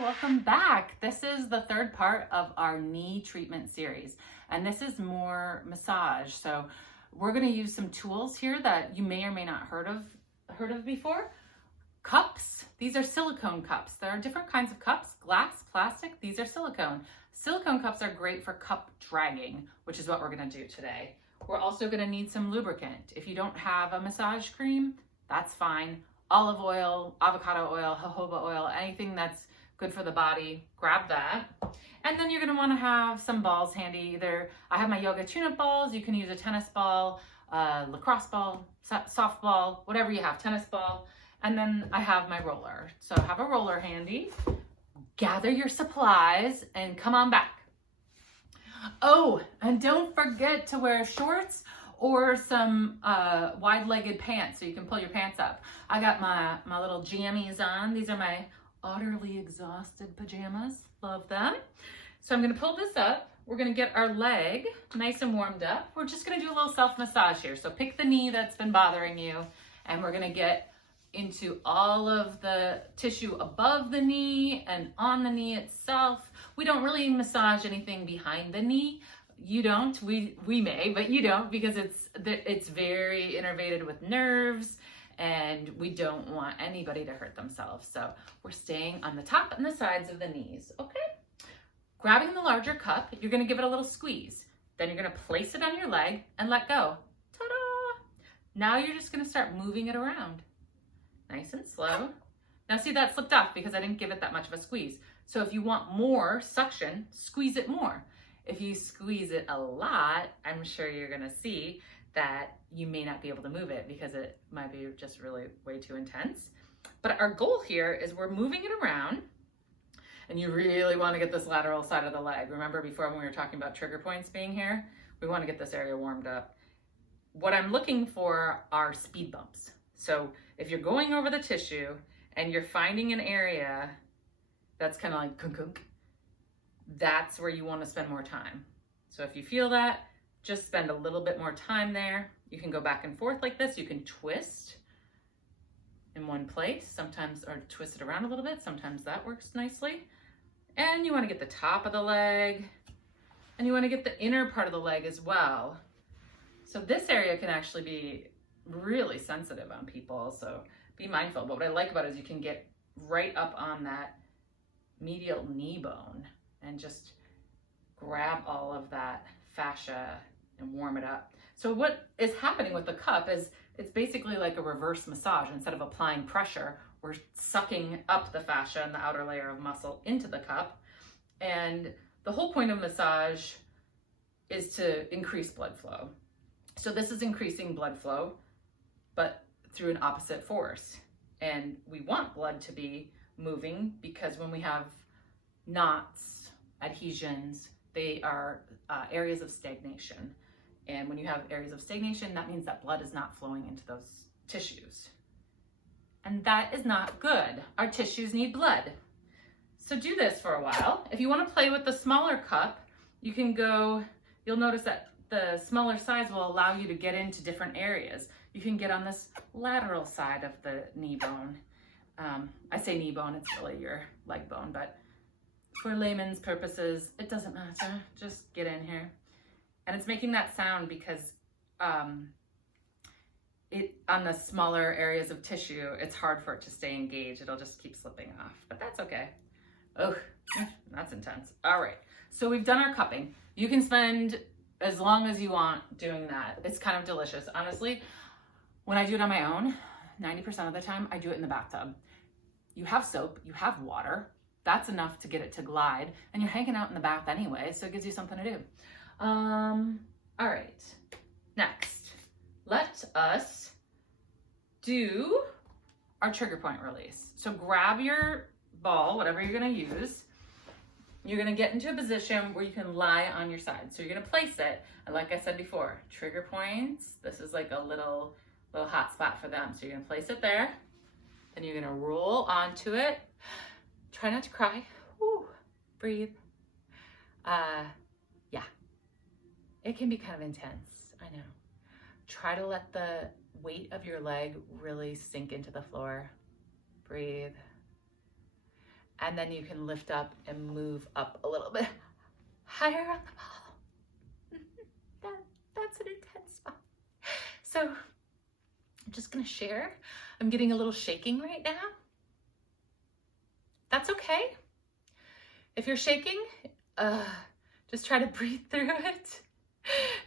welcome back. This is the third part of our knee treatment series, and this is more massage. So we're going to use some tools here that you may or may not heard of before. Cups. These are silicone cups. There are different kinds of cups: glass, plastic. These are silicone. Silicone cups are great for cup dragging, which is what we're going to do today. We're also going to need some lubricant. If you don't have a massage cream, that's fine. Olive oil, avocado oil, jojoba oil, anything that's good for the body, grab that. And then you're gonna wanna have some balls handy. Either I have my yoga tune-up balls, you can use a tennis ball, lacrosse ball, softball, whatever you have, tennis ball. And then I have my roller. So have a roller handy. Gather your supplies and come on back. Oh, and don't forget to wear shorts or some wide-legged pants so you can pull your pants up. I got my little jammies on. These are my utterly exhausted pajamas. Love them. So I'm gonna pull this up. We're gonna get our leg nice and warmed up. We're just gonna do a little self-massage here. So pick the knee that's been bothering you, and we're gonna get into all of the tissue above the knee and on the knee itself. We don't really massage anything behind the knee. You don't, we may, but you don't, because it's very innervated with nerves and we don't want anybody to hurt themselves. So we're staying on the top and the sides of the knees, okay? Grabbing the larger cup, you're gonna give it a little squeeze. Then you're gonna place it on your leg and let go. Ta-da! Now you're just gonna start moving it around. Nice and slow. Now see, that slipped off because I didn't give it that much of a squeeze. So if you want more suction, squeeze it more. If you squeeze it a lot, I'm sure you're gonna see that you may not be able to move it because it might be just really way too intense. But our goal here is we're moving it around, and you really wanna get this lateral side of the leg. Remember before when we were talking about trigger points being here? We wanna get this area warmed up. What I'm looking for are speed bumps. So if you're going over the tissue and you're finding an area that's kind of like kunk, that's where you want to spend more time. So if you feel that, just spend a little bit more time there. You can go back and forth like this. You can twist in one place sometimes, or twist it around a little bit. Sometimes that works nicely. And you want to get the top of the leg, and you want to get the inner part of the leg as well. So this area can actually be really sensitive on people, so be mindful. But what I like about it is you can get right up on that medial knee bone and just grab all of that fascia and warm it up. So what is happening with the cup is it's basically like a reverse massage. Instead of applying pressure, we're sucking up the fascia and the outer layer of muscle into the cup. And the whole point of massage is to increase blood flow. So this is increasing blood flow, but through an opposite force. And we want blood to be moving because when we have knots, adhesions, they are areas of stagnation. And when you have areas of stagnation, that means that blood is not flowing into those tissues. And that is not good. Our tissues need blood. So do this for a while. If you want to play with the smaller cup, you can go, you'll notice that the smaller size will allow you to get into different areas. You can get on this lateral side of the knee bone. I say knee bone, it's really your leg bone, but for layman's purposes, it doesn't matter. Just get in here. And it's making that sound because it on the smaller areas of tissue, it's hard for it to stay engaged. It'll just keep slipping off, but that's okay. Oh, that's intense. All right, so we've done our cupping. You can spend as long as you want doing that. It's kind of delicious. Honestly, when I do it on my own, 90% of the time, I do it in the bathtub. You have soap, you have water. That's enough to get it to glide, and you're hanging out in the bath anyway, so it gives you something to do. All right, next, let us do our trigger point release. So grab your ball, whatever you're gonna use. You're gonna get into a position where you can lie on your side. So you're gonna place it, and like I said before, trigger points, this is like a little hot spot for them. So you're gonna place it there, then you're gonna roll onto it. Try not to cry. Woo. Breathe. Yeah. It can be kind of intense, I know. Try to let the weight of your leg really sink into the floor. Breathe. and then you can lift up and move up a little bit higher on the ball. That's an intense spot. So I'm just gonna share. I'm getting a little shaking right now. That's okay. If you're shaking, just try to breathe through it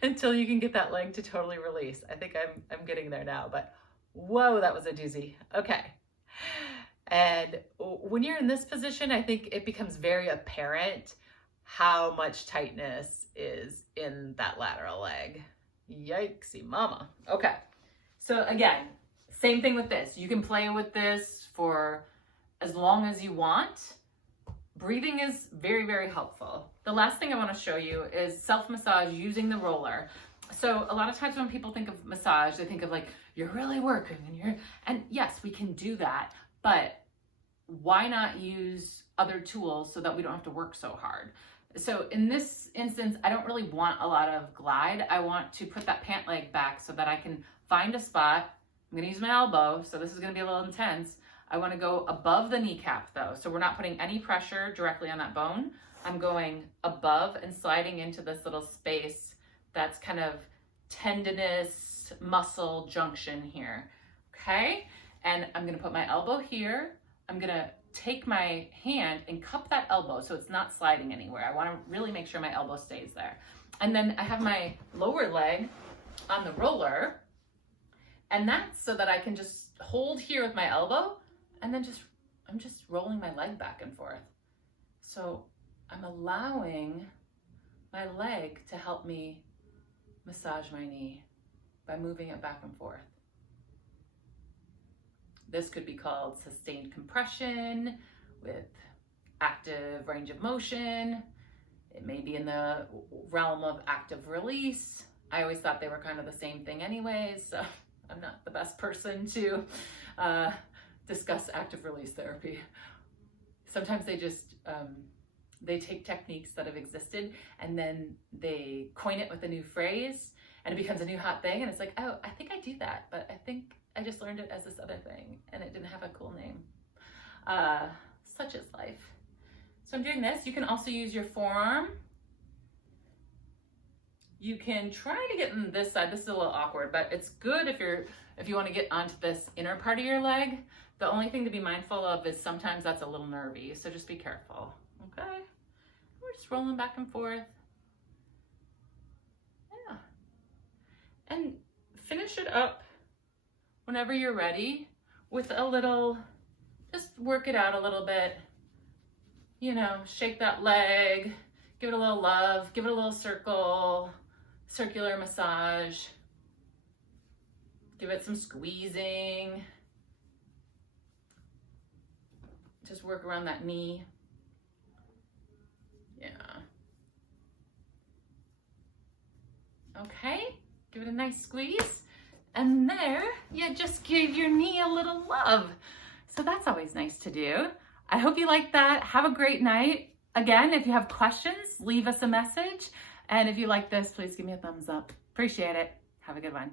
until you can get that leg to totally release. I think I'm getting there now, but whoa, that was a doozy. Okay. And when you're in this position, I think it becomes very apparent how much tightness is in that lateral leg. Yikesy mama. Okay. So again, same thing with this. You can play with this for as long as you want. Breathing is very, very helpful. The last thing I want to show you is self-massage using the roller. So a lot of times when people think of massage, they think of like, you're really working and yes, we can do that, but why not use other tools so that we don't have to work so hard? So in this instance, I don't really want a lot of glide. I want to put that pant leg back so that I can find a spot. I'm gonna use my elbow, so this is gonna be a little intense. I wanna go above the kneecap though, so we're not putting any pressure directly on that bone. I'm going above and sliding into this little space that's kind of tendinous muscle junction here, okay? And I'm gonna put my elbow here. I'm gonna take my hand and cup that elbow so it's not sliding anywhere. I wanna really make sure my elbow stays there. And then I have my lower leg on the roller, and that's so that I can just hold here with my elbow, and then I'm just rolling my leg back and forth. So I'm allowing my leg to help me massage my knee by moving it back and forth. This could be called sustained compression with active range of motion. It may be in the realm of active release. I always thought they were kind of the same thing anyways, so I'm not the best person to discuss active release therapy. Sometimes they just, they take techniques that have existed and then they coin it with a new phrase and it becomes a new hot thing, and it's like, oh, I think I do that, but I think I just learned it as this other thing and it didn't have a cool name. Such is life. So I'm doing this. You can also use your forearm. You can try to get on this side. This is a little awkward, but it's good if you want to get onto this inner part of your leg. The only thing to be mindful of is sometimes that's a little nervy, so just be careful, okay? We're just rolling back and forth. Yeah. And finish it up whenever you're ready with a little, just work it out a little bit. You know, shake that leg, give it a little love, give it a little circular massage, give it some squeezing. Just work around that knee. Yeah. Okay, give it a nice squeeze. And there, you just give your knee a little love. So that's always nice to do. I hope you like that. Have a great night. Again, if you have questions, leave us a message. And if you like this, please give me a thumbs up. Appreciate it. Have a good one.